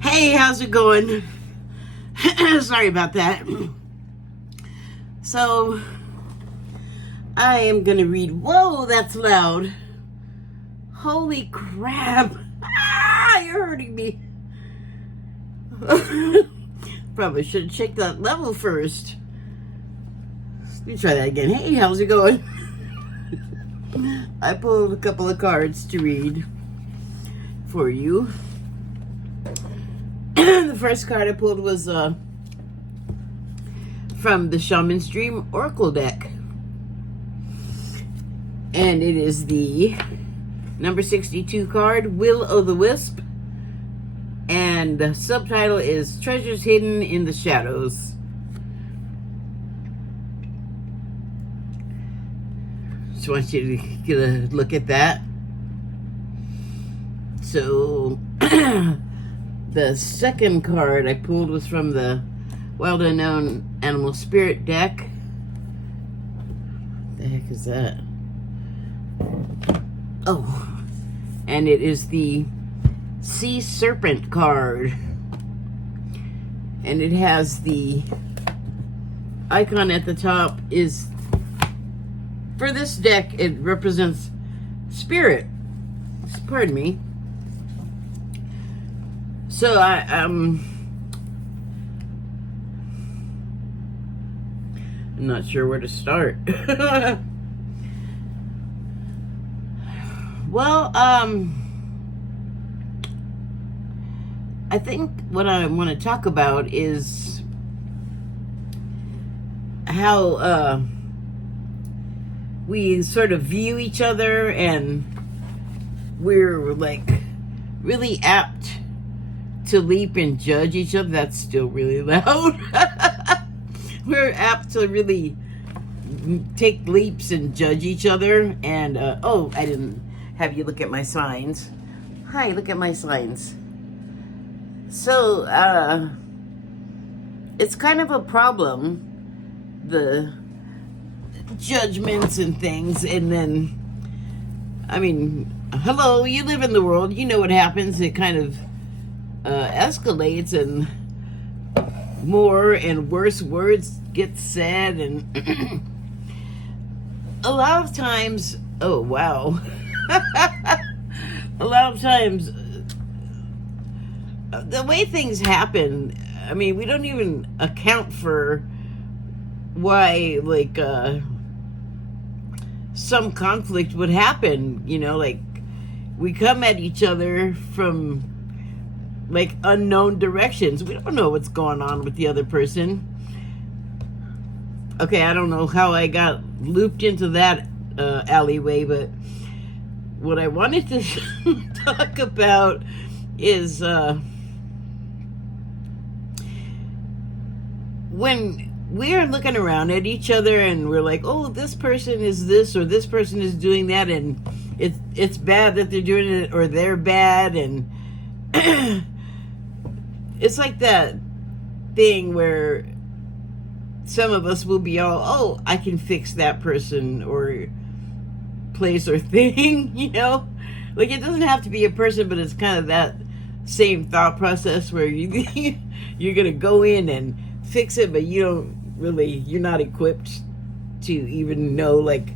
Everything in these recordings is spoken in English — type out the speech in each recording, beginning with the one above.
Hey, how's it going? Sorry about that. So, I am gonna read. Whoa, that's loud. Holy crap. Ah, you're hurting me. Probably should have checked that level first. Let me try that again. Hey, how's it going? I pulled a couple of cards to read for you. The first card I pulled was from the Shaman's Dream Oracle deck. And it is the number 62 card, Will-O-the-Wisp. And the subtitle is Treasures Hidden in the Shadows. Just want you to get a look at that. So, the second card I pulled was from the Wild Unknown Animal Spirit deck. What the heck is that? Oh, and it is the Sea Serpent card. And it has the icon at the top is, for this deck, it represents spirit. Pardon me. So I'm not sure where to start. Well, I think what I want to talk about is how we sort of view each other, and we're like really apt to leap and judge each other. That's still really loud. We're apt to really take leaps and judge each other. And oh, I didn't have you look at my signs. Hi, look at my signs. So it's kind of a problem, the judgments and things. And then, I mean, hello, you live in the world, you know what happens. It kind of escalates, and more and worse words get said, and a lot of times, oh wow, a lot of times the way things happen, I mean, we don't even account for why, like, some conflict would happen, you know, like, we come at each other from, like, unknown directions. We don't know what's going on with the other person. Okay, I don't know how I got looped into that alleyway, but what I wanted to talk about is when we're looking around at each other and we're like, oh, this person is this or this person is doing that, and it's bad that they're doing it, or they're bad, and it's like that thing where some of us will be all, oh, I can fix that person or place or thing, you know? Like, it doesn't have to be a person, but it's kind of that same thought process where you're going to go in and fix it, but you're not equipped to even know, like,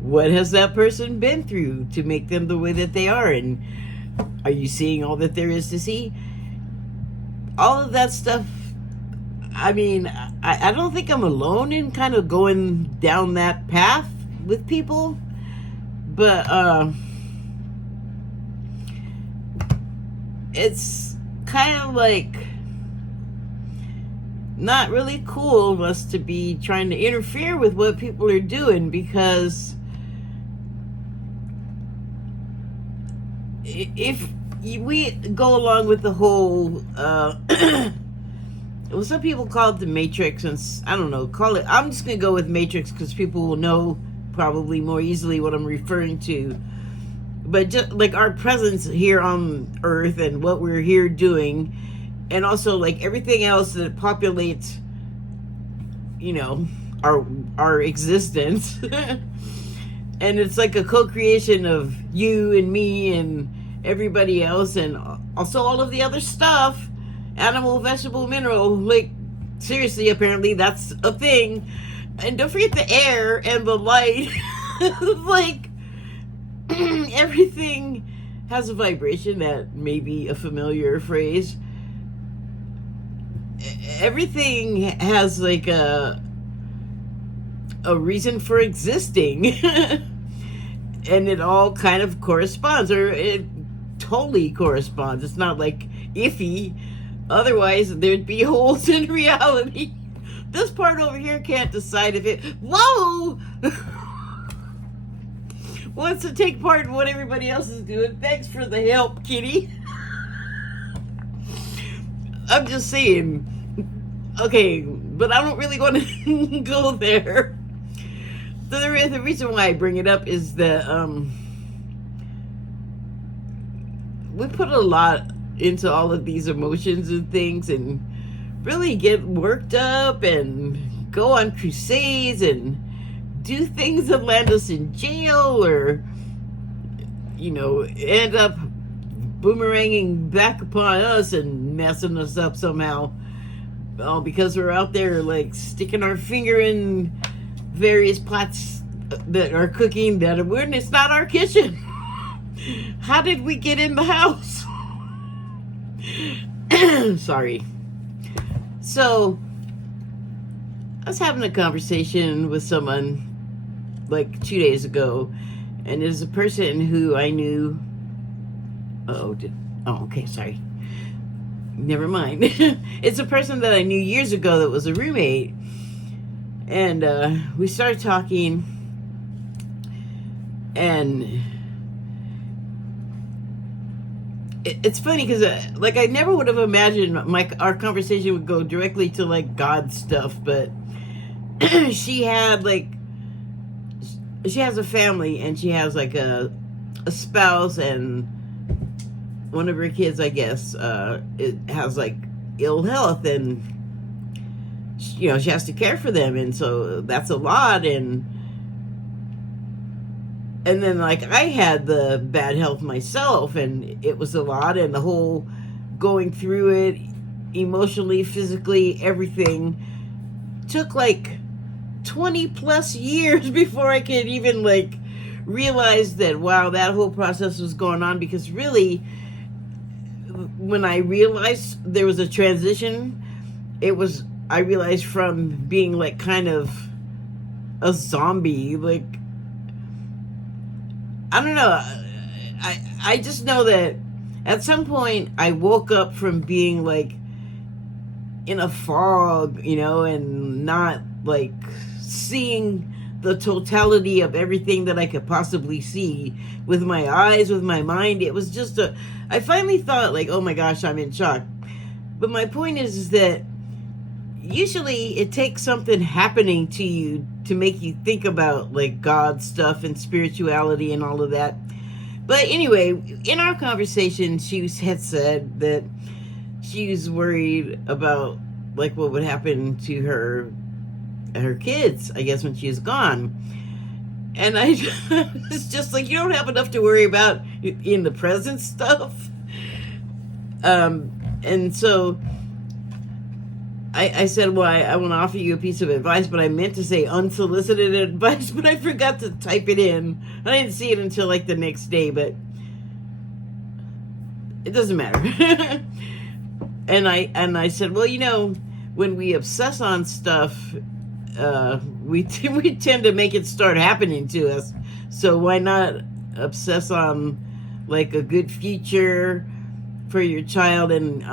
what has that person been through to make them the way that they are, and are you seeing all that there is to see? All of that stuff. I mean, I don't think I'm alone in kind of going down that path with people, but it's kind of like not really cool of us to be trying to interfere with what people are doing, because if we go along with the whole well, some people call it the Matrix, and I don't know, I'm just gonna go with Matrix because people will know probably more easily what I'm referring to. But just like our presence here on Earth and what we're here doing, and also like everything else that populates, you know, our existence. And it's like a co-creation of you and me and everybody else, and also all of the other stuff, animal, vegetable, mineral. Like, seriously, apparently that's a thing. And don't forget the air and the light. Like, everything has a vibration. That may be a familiar phrase. Everything has like a reason for existing. And it all kind of corresponds, or it totally corresponds. It's not like iffy. Otherwise, there'd be holes in reality. This part over here can't decide if it, whoa, wants to take part in what everybody else is doing. Thanks for the help, kitty. I'm just saying. Okay, but I don't really want to go there. The reason why I bring it up is that we put a lot into all of these emotions and things, and really get worked up and go on crusades and do things that land us in jail, or end up boomeranging back upon us and messing us up somehow, all because we're out there like sticking our finger in various pots that are cooking that when it's not our kitchen. How did we get in the house? Sorry. So I was having a conversation with someone like 2 days ago, and there's a person who I knew. Okay, sorry. Never mind. It's a person that I knew years ago that was a roommate, and we started talking, and it's funny because like I never would have imagined our conversation would go directly to like God stuff, but she has a family, and she has like a spouse, and one of her kids, I guess, it has like ill health, and she has to care for them, and so that's a lot. And then like I had the bad health myself, and it was a lot, and the whole going through it emotionally, physically, everything took like 20 plus years before I could even like realize that, wow, that whole process was going on. Because really, when I realized there was a transition, I realized from being like kind of a zombie, like, I don't know. I just know that at some point I woke up from being like in a fog, and not like seeing the totality of everything that I could possibly see with my eyes, with my mind. It was just I finally thought like, oh my gosh, I'm in shock. But my point is that usually it takes something happening to you to make you think about like God stuff and spirituality and all of that. But anyway, in our conversation, she had said that she was worried about like what would happen to her kids, I guess, when she was gone. And I was just like, you don't have enough to worry about in the present stuff. And so I said, well, I want to offer you a piece of advice, but I meant to say unsolicited advice, but I forgot to type it in. I didn't see it until like the next day, but it doesn't matter. And I said, well, when we obsess on stuff, we tend to make it start happening to us. So why not obsess on like a good future for your child, and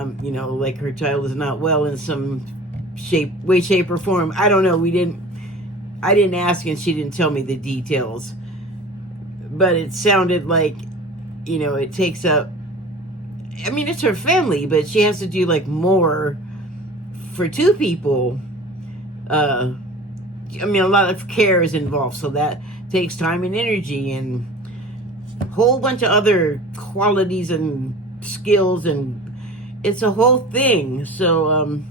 like her child is not well in some way, shape, or form. I don't know. I didn't ask, and she didn't tell me the details. But it sounded like, it takes up. I mean, it's her family, but she has to do like more for two people. A lot of care is involved, so that takes time and energy and a whole bunch of other qualities and skills, and it's a whole thing. So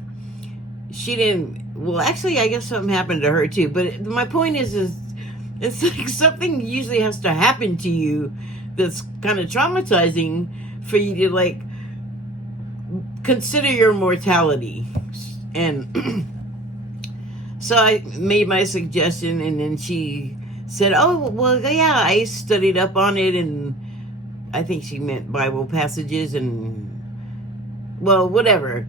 she didn't. Well, actually, I guess something happened to her too. But my point is it's like something usually has to happen to you that's kind of traumatizing for you to like consider your mortality. And so I made my suggestion, and then she said, "Oh, well, yeah, I studied up on it," and I think she meant Bible passages and, well, whatever.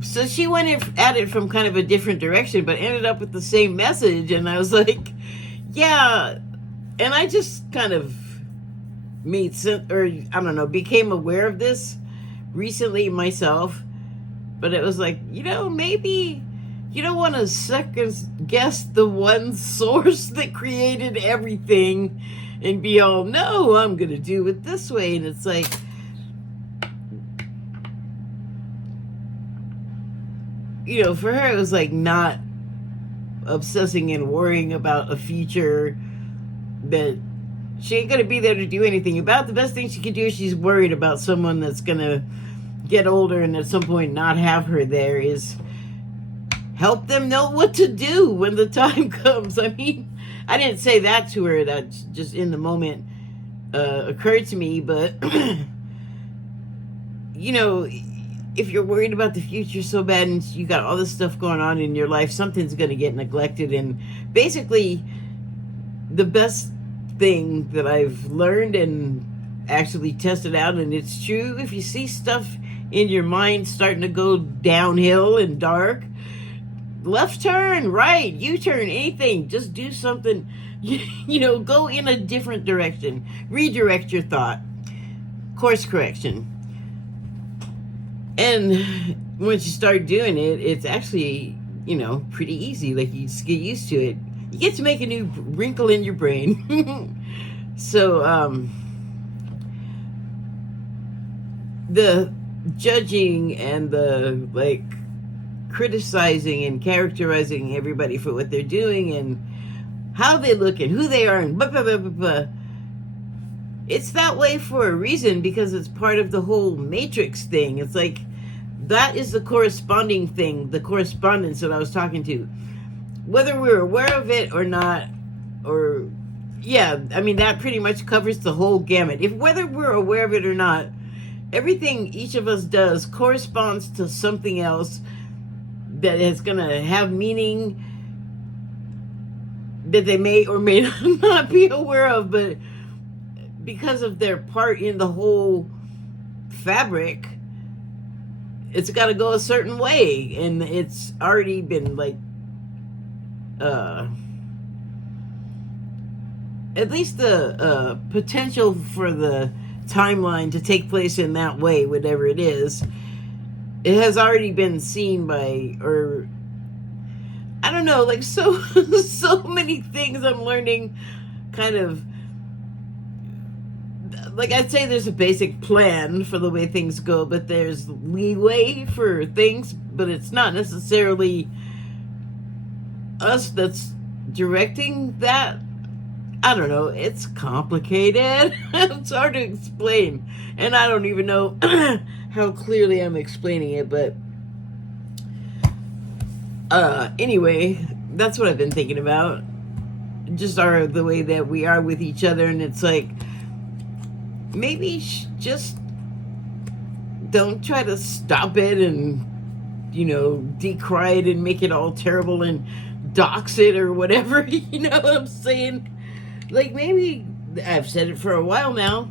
So she went at it from kind of a different direction, but ended up with the same message. And I was like, yeah. And I just kind of made sense, or I don't know, became aware of this recently myself. But it was like, maybe you don't want to second guess the one source that created everything and be all, no, I'm going to do it this way. And it's like, for her, it was like not obsessing and worrying about a future that she ain't going to be there to do anything about. The best thing she could do is she's worried about someone that's going to get older and at some point not have her there, is help them know what to do when the time comes. I mean, I didn't say that to her. That just in the moment occurred to me. But, if you're worried about the future so bad and you got all this stuff going on in your life, something's going to get neglected. And basically, the best thing that I've learned and actually tested out, and it's true, if you see stuff in your mind starting to go downhill and dark, left turn, right, U-turn, anything, just do something, go in a different direction, redirect your thought, course correction. And once you start doing it, it's actually, pretty easy. Like, you just get used to it. You get to make a new wrinkle in your brain. So, the judging and the, like, criticizing and characterizing everybody for what they're doing and how they look and who they are and blah, blah, blah, blah, blah. It's that way for a reason, because it's part of the whole matrix thing. It's like, that is the corresponding thing, the correspondence that I was talking to. Whether we're aware of it or not, or, yeah, I mean, that pretty much covers the whole gamut. Whether we're aware of it or not, everything each of us does corresponds to something else that is going to have meaning that they may or may not be aware of, but because of their part in the whole fabric, it's got to go a certain way. And it's already been like, at least the potential for the timeline to take place in that way, whatever it is, it has already been seen by, or I don't know, like so many things I'm learning, kind of, like, I'd say there's a basic plan for the way things go, but there's leeway for things, but it's not necessarily us that's directing that. I don't know. It's complicated. It's hard to explain. And I don't even know how clearly I'm explaining it, but anyway, that's what I've been thinking about. Just the way that we are with each other, and it's like, maybe just don't try to stop it and, decry it and make it all terrible and dox it or whatever, you know what I'm saying? Like, maybe, I've said it for a while now,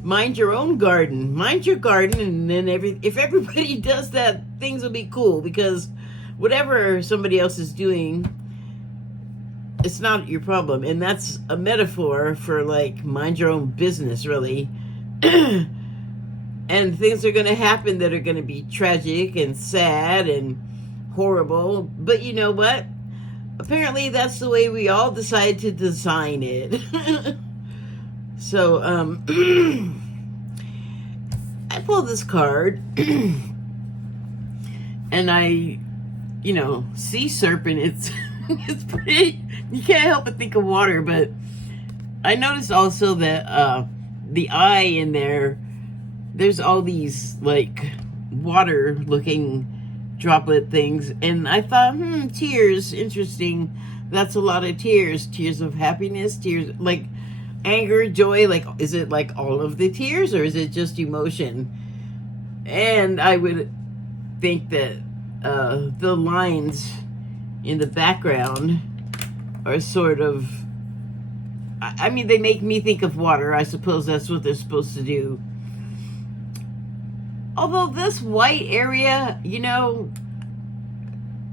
mind your own garden. Mind your garden, and then if everybody does that, things will be cool, because whatever somebody else is doing, it's not your problem. And that's a metaphor for, like, mind your own business, really. And things are going to happen that are going to be tragic and sad and horrible. But you know what? Apparently that's the way we all decide to design it. So, I pulled this card and I, sea serpent. It's pretty, you can't help but think of water, but I noticed also that, the eye in there's all these, like, water looking droplet things, and I thought, tears, interesting. That's a lot of tears of happiness, tears, like, anger, joy? Like, is it like all of the tears, or is it just emotion? And I would think that the lines in the background are sort of, I mean, they make me think of water. I suppose that's what they're supposed to do. Although this white area, you know,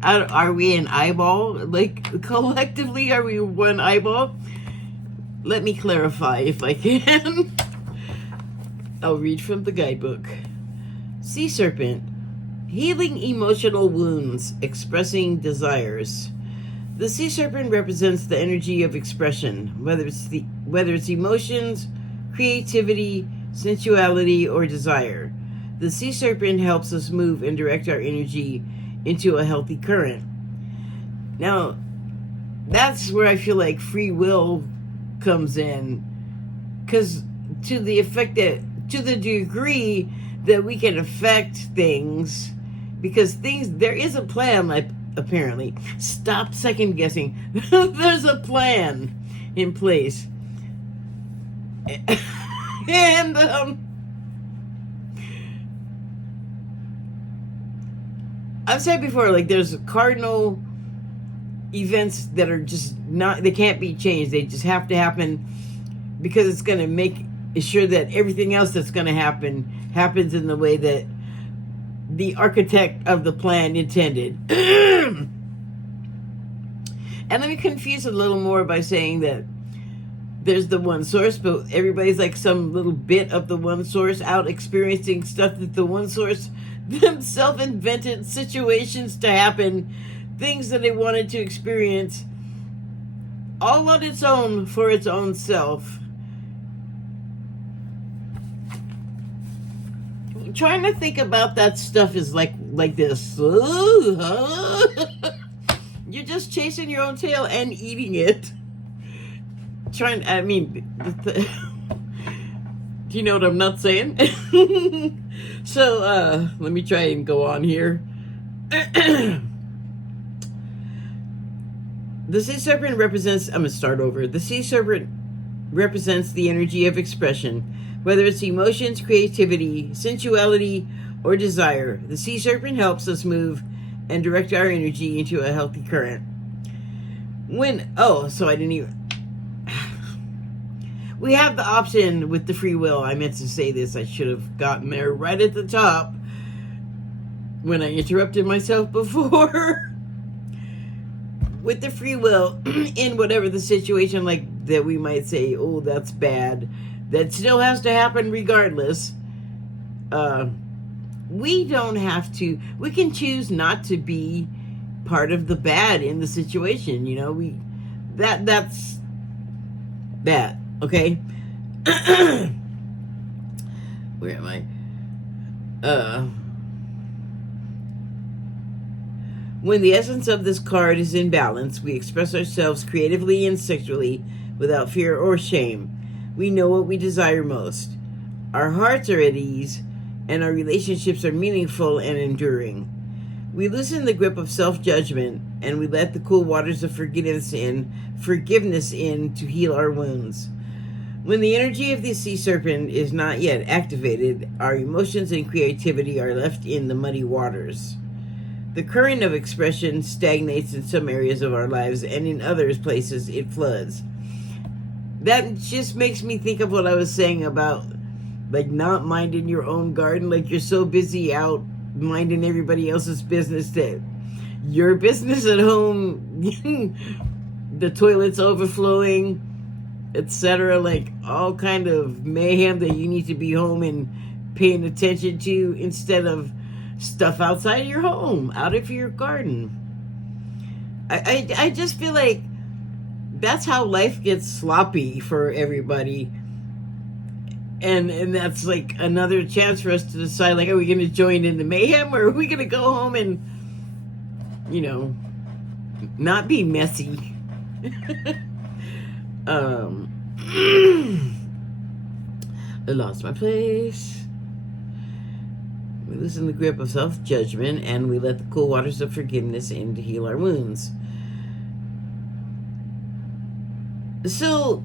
are we an eyeball? Like, collectively, are we one eyeball? Let me clarify if I can. I'll read from the guidebook. Sea serpent, healing emotional wounds, expressing desires. The sea serpent represents the energy of expression, whether it's emotions, creativity, sensuality, or desire. The sea serpent helps us move and direct our energy into a healthy current. Now, that's where I feel like free will comes in, because to the effect that, to the degree that we can affect things, because things, there is a plan, like, apparently. Stop second guessing. There's a plan in place. And I've said before, like, there's cardinal events that are just not, they can't be changed. They just have to happen, because it's going to make sure that everything else that's going to happen happens in the way that the architect of the plan intended. And let me confuse a little more by saying that there's the one source, but everybody's like some little bit of the one source out experiencing stuff that the one source themselves invented situations to happen, things that they wanted to experience, all on its own for its own self. Trying to think about that stuff is like this. You're just chasing your own tail and eating it. I mean, do you know what I'm not saying? So, let me try and go on here. The sea serpent represents, I'm going to start over. The sea serpent represents the energy of expression, whether it's emotions, creativity, sensuality, or desire. The sea serpent helps us move and direct our energy into a healthy current. So I didn't even... We have the option with the free will. I meant to say this. I should have gotten there right at the top when I interrupted myself before. With the free will, in whatever the situation, like, that we might say, oh, that's bad, that still has to happen regardless. We don't have to. We can choose not to be part of the bad in the situation. You know, that's that. Okay. Where am I? When the essence of this card is in balance, we express ourselves creatively and sexually without fear or shame. We know what we desire most. Our hearts are at ease, and our relationships are meaningful and enduring. We loosen the grip of self-judgment, and we let the cool waters of forgiveness in to heal our wounds. When the energy of the sea serpent is not yet activated, our emotions and creativity are left in the muddy waters. The current of expression stagnates in some areas of our lives, and in other places it floods. That just makes me think of what I was saying about, like, not minding your own garden. Like, you're so busy out minding everybody else's business that your business at home, the toilet's overflowing, etc. Like, all kind of mayhem that you need to be home and paying attention to, instead of stuff outside of your home, out of your garden. I just feel like that's how life gets sloppy for everybody. And that's like another chance for us to decide, like, are we going to join in the mayhem, or are we going to go home and, you know, not be messy? I lost my place. We loosen the grip of self-judgment, and we let the cool waters of forgiveness in to heal our wounds. So,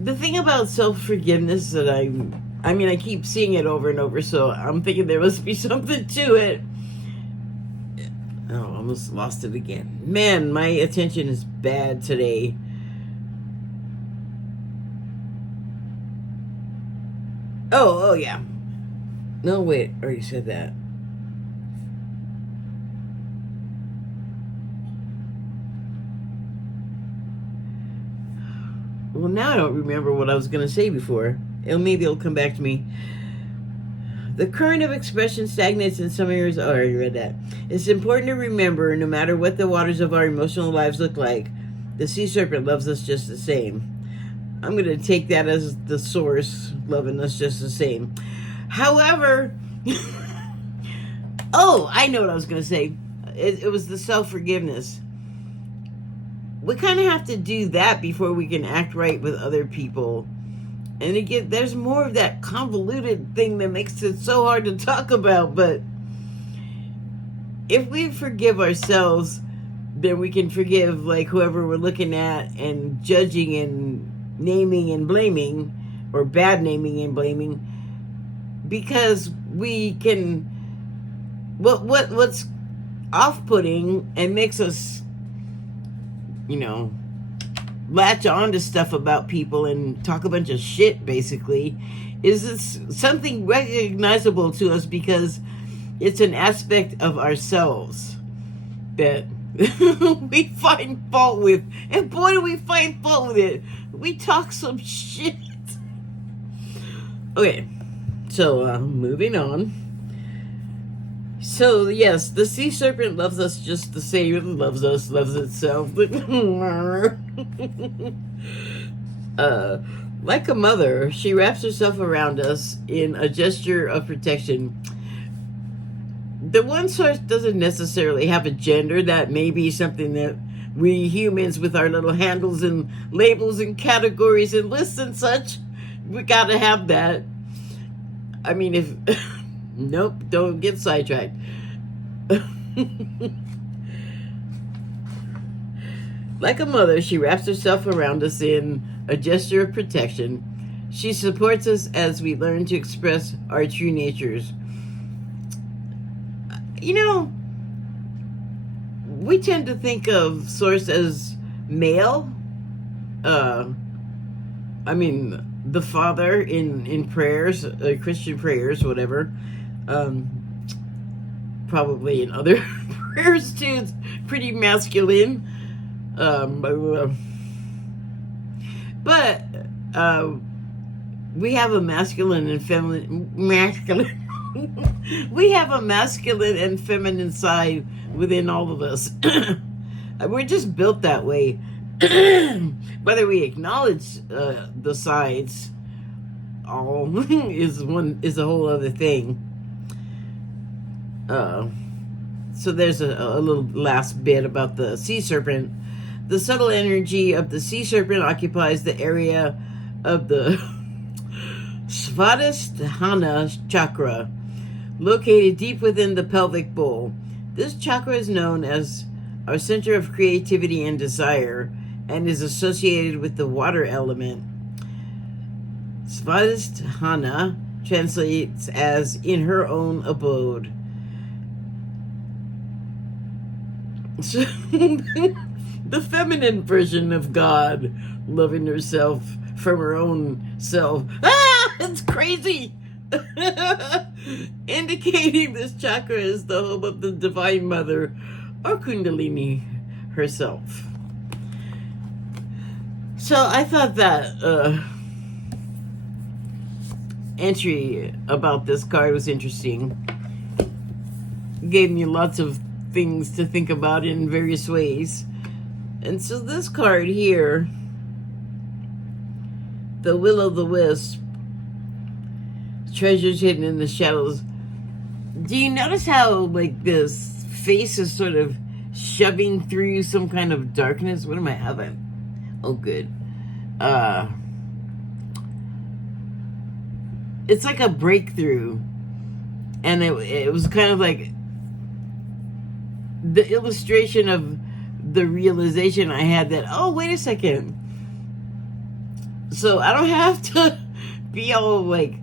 The thing about self-forgiveness that I mean, I keep seeing it over and over, so I'm thinking there must be something to it. Oh, almost lost it again. Man, my attention is bad today. Oh, yeah. No, wait, I already said that. Well, now I don't remember what I was going to say before. Maybe it'll come back to me. The current of expression stagnates in some areas. Oh, I already read that. It's important to remember, no matter what the waters of our emotional lives look like, the sea serpent loves us just the same. I'm going to take that as the source loving us just the same. However, oh, I know what I was going to say. It was the self-forgiveness. We kind of have to do that before we can act right with other people. And again, there's more of that convoluted thing that makes it so hard to talk about. But if we forgive ourselves, then we can forgive like whoever we're looking at and judging and naming and blaming, or bad naming and blaming, because we can. What's off-putting and makes us, latch on to stuff about people and talk a bunch of shit, basically, is this something recognizable to us because it's an aspect of ourselves that we find fault with. And boy, do we find fault with it. We talk some shit. Okay, so moving on. So, yes, the sea serpent loves us just the same. It loves us, loves itself. Like a mother, she wraps herself around us in a gesture of protection. The one source doesn't necessarily have a gender. That may be something that we humans, with our little handles and labels and categories and lists and such, we gotta have that. I mean, if... Nope, don't get sidetracked. Like a mother, she wraps herself around us in a gesture of protection. She supports us as we learn to express our true natures. We tend to think of Source as male. The Father in prayers, Christian prayers, whatever. Probably in other prayers too. It's pretty masculine. But we have a masculine and feminine. We have a masculine and feminine side within all of us. We're just built that way. Whether we acknowledge the sides all is a whole other thing. So there's a little last bit about the sea serpent. The subtle energy of the sea serpent occupies the area of the Svadhisthana chakra, located deep within the pelvic bowl. This chakra is known as our center of creativity and desire, and is associated with the water element. Svadhisthana translates as in her own abode. So, the feminine version of God, loving herself from her own self. It's crazy! Indicating this chakra is the home of the Divine Mother, or Kundalini herself. So I thought that entry about this card was interesting. Gave me lots of things to think about in various ways. And so this card here, the Will-o'-the-Wisp, treasures hidden in the shadows. Do you notice how, like, this face is sort of shoving through some kind of darkness? What am I having? Oh, good. It's like a breakthrough. And it was kind of like the illustration of the realization I had that, oh, wait a second. So I don't have to be all like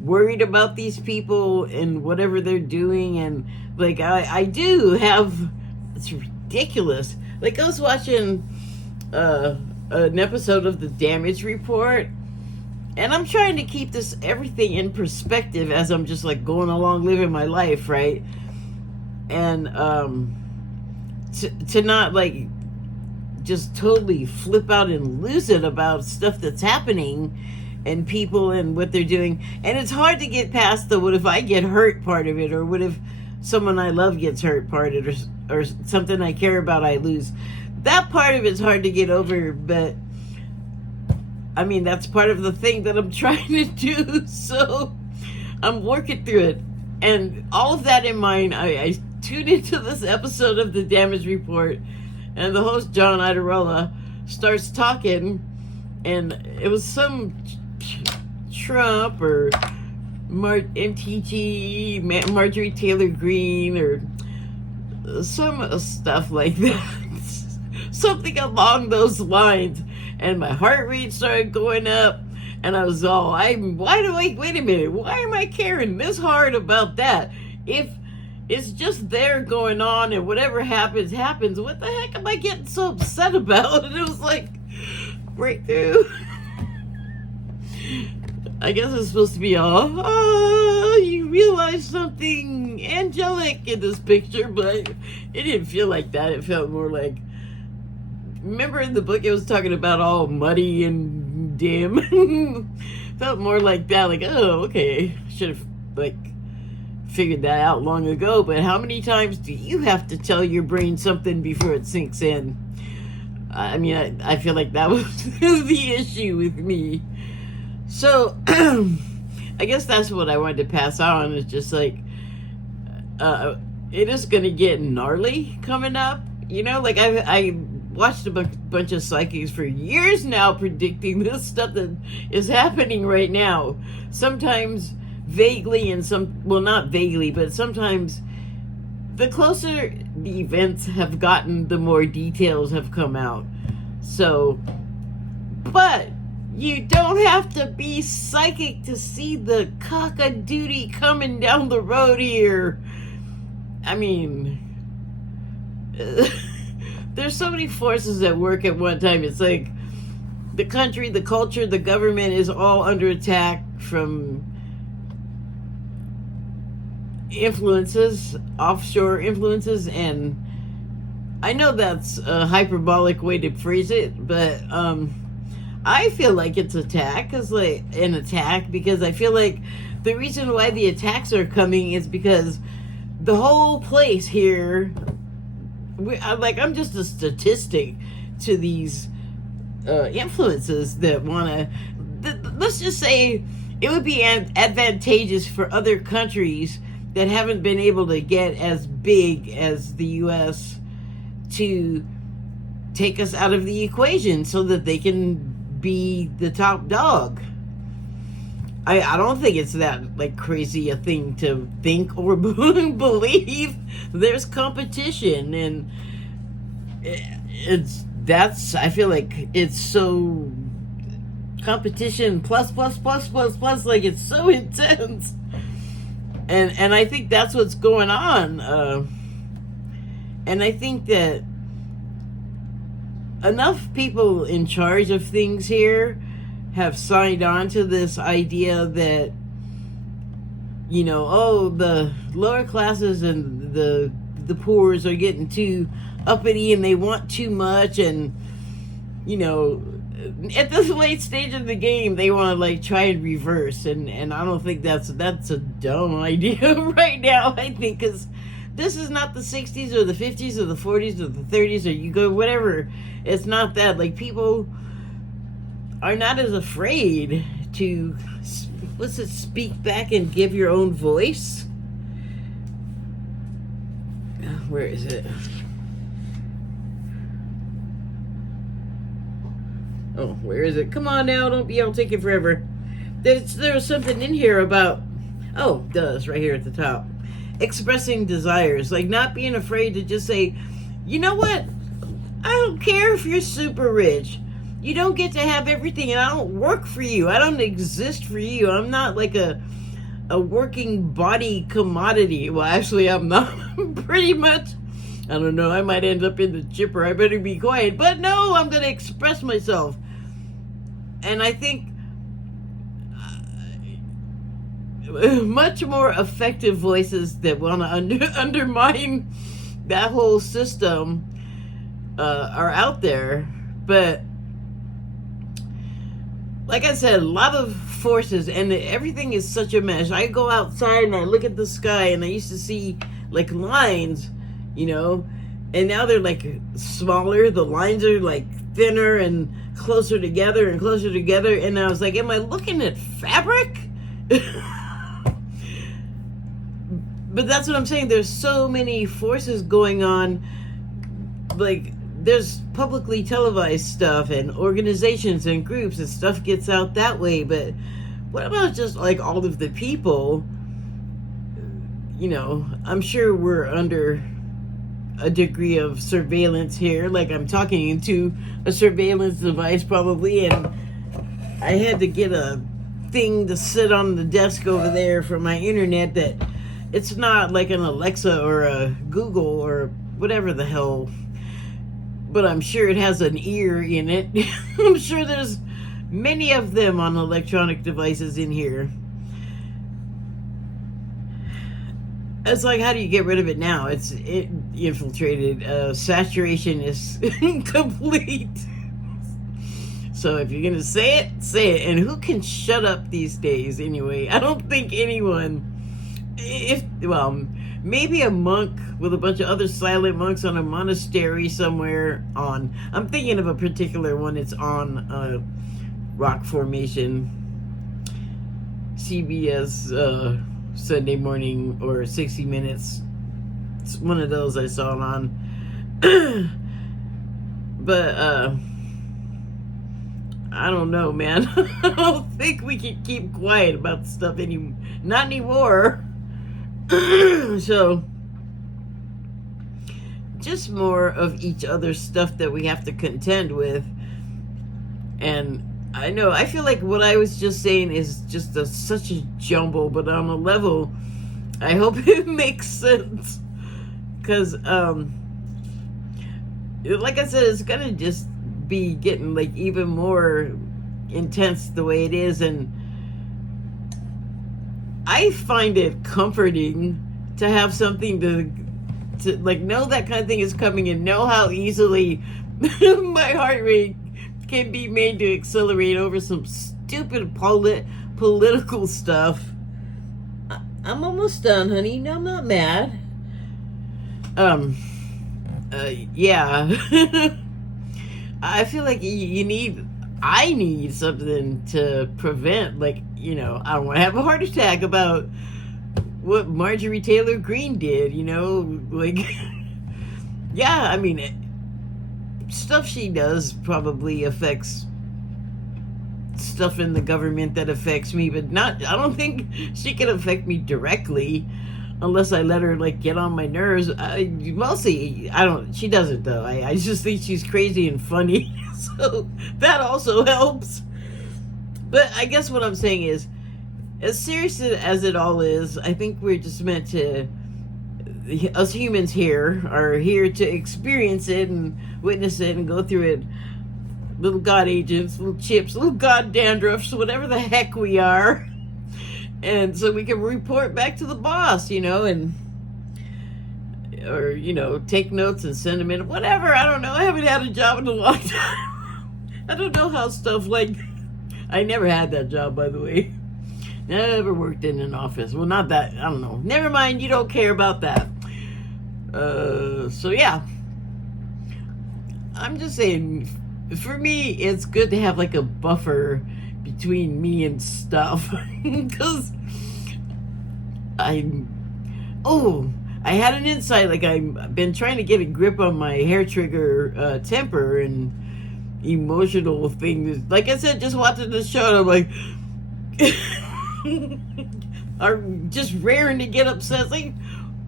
worried about these people and whatever they're doing. And like I do have, it's ridiculous. Like I was watching an episode of the Damage Report, and I'm trying to keep this everything in perspective as I'm just like going along living my life, right? And to not like just totally flip out and lose it about stuff that's happening and people and what they're doing. And it's hard to get past the what if I get hurt part of it, or what if someone I love gets hurt part of it, or something I care about I lose. That part of it's hard to get over, but I mean, that's part of the thing that I'm trying to do. So I'm working through it. And all of that in mind, I tuned into this episode of the Damage Report, and the host, John Iadarola, starts talking, and it was some Trump or MTG, Marjorie Taylor Greene, or some stuff like that. Something along those lines. And my heart rate started going up, and I was all, wait a minute, why am I caring this hard about that? If it's just there going on and whatever happens, what the heck am I getting so upset about? And it was like, breakthrough. I guess it's supposed to be all, oh, you realize something angelic in this picture, but it didn't feel like that. It felt more like, remember in the book it was talking about all muddy and dim? Felt more like that, like, oh, okay, should have like figured that out long ago. But how many times do you have to tell your brain something before it sinks in? I mean, I feel like that was the issue with me. So I guess that's what I wanted to pass on. It's just like, it is going to get gnarly coming up. You know, like I watched a bunch of psychics for years now predicting this stuff that is happening right now. Sometimes vaguely, and well, not vaguely, but sometimes the closer the events have gotten, the more details have come out. So, but you don't have to be psychic to see the cock-a-doodle coming down the road here. I mean, there's so many forces at work at one time. It's like the country, the culture, the government is all under attack from influences, offshore influences. And I know that's a hyperbolic way to phrase it, but I feel like it's an attack because I feel like the reason why the attacks are coming is because the whole place here, I'm just a statistic to these influences that want to, let's just say it would be advantageous for other countries that haven't been able to get as big as the U.S. to take us out of the equation so that they can be the top dog. I don't think it's that like crazy a thing to think or believe. There's competition, and I feel like it's so competition plus, like it's so intense. And I think that's what's going on. And I think that enough people in charge of things here have signed on to this idea that, you know, oh, the lower classes and the poors are getting too uppity and they want too much, and, you know, at this late stage of the game they want to like try and reverse, and I don't think that's a dumb idea right now. I think because this is not the 60s or the 50s or the 40s or the 30s, or you go whatever. It's not that. Like, people are not as afraid to, speak back and give your own voice. Where is it? Oh, where is it? Come on now, don't be all taking forever. There was something in here about, it's right here at the top. Expressing desires, like not being afraid to just say, you know what? I don't care if you're super rich. You don't get to have everything, and I don't work for you. I don't exist for you. I'm not like a working body commodity. Well, actually, I'm not. Pretty much. I don't know. I might end up in the chipper. I better be quiet. But no, I'm going to express myself. And I think much more effective voices that want to undermine that whole system are out there. But like I said, a lot of forces, and everything is such a mess. I go outside and I look at the sky, and I used to see like lines, and now they're like smaller. The lines are like thinner and closer together and closer together. And I was like, am I looking at fabric? But that's what I'm saying. There's so many forces going on. Like, there's publicly televised stuff and organizations and groups, and stuff gets out that way. But what about just like all of the people? I'm sure we're under a degree of surveillance here. Like, I'm talking into a surveillance device probably, and I had to get a thing to sit on the desk over there for my internet that it's not like an Alexa or a Google or whatever the hell, but I'm sure it has an ear in it. I'm sure there's many of them on electronic devices in here. It's like, how do you get rid of it now? It's infiltrated. Saturation is complete. So if you're gonna say it, say it. And who can shut up these days anyway? I don't think anyone. Maybe a monk with a bunch of other silent monks on a monastery somewhere on. I'm thinking of a particular one. It's on rock formation. CBS Sunday morning or 60 Minutes. It's one of those I saw it on. But I don't know, man. I don't think we can keep quiet about stuff not anymore. So just more of each other's stuff that we have to contend with. And I feel like what I was just saying is just such a jumble, but on a level, I hope it makes sense. Because, like I said, it's gonna just be getting like even more intense the way it is. And I find it comforting to have something to like know that kind of thing is coming, and know how easily my heart rate can be made to accelerate over some stupid political stuff. I'm almost done, honey. No, I'm not mad. Yeah. I feel like I need something to prevent, like, I don't want to have a heart attack about what Marjorie Taylor Greene did, like, yeah, I mean, stuff she does probably affects stuff in the government that affects me, but I don't think she can affect me directly unless I let her like get on my nerves. She doesn't though. I just think she's crazy and funny. So that also helps. But I guess what I'm saying is, as serious as it all is, I think we're just meant to, us humans here are here to experience it and witness it and go through it. Little god agents, little chips, little god dandruffs, whatever the heck we are. And so we can report back to the boss, or take notes and send them in. Whatever, I don't know. I haven't had a job in a long time. I don't know how stuff like... I never had that job, by the way. Never worked in an office. Well, not that. I don't know. Never mind. You don't care about that. So, yeah. I'm just saying, for me, it's good to have like a buffer between me and stuff. Because I had an insight. Like, I've been trying to get a grip on my hair trigger temper and emotional things. Like I said, just watching the show, and I'm like... are just raring to get upset. It's like,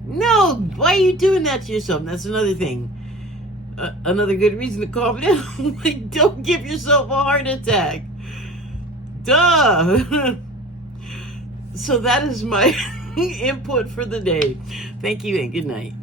no, why are you doing that to yourself? That's another thing. Another good reason to calm down. Like, don't give yourself a heart attack. Duh. So that is my input for the day. Thank you and good night.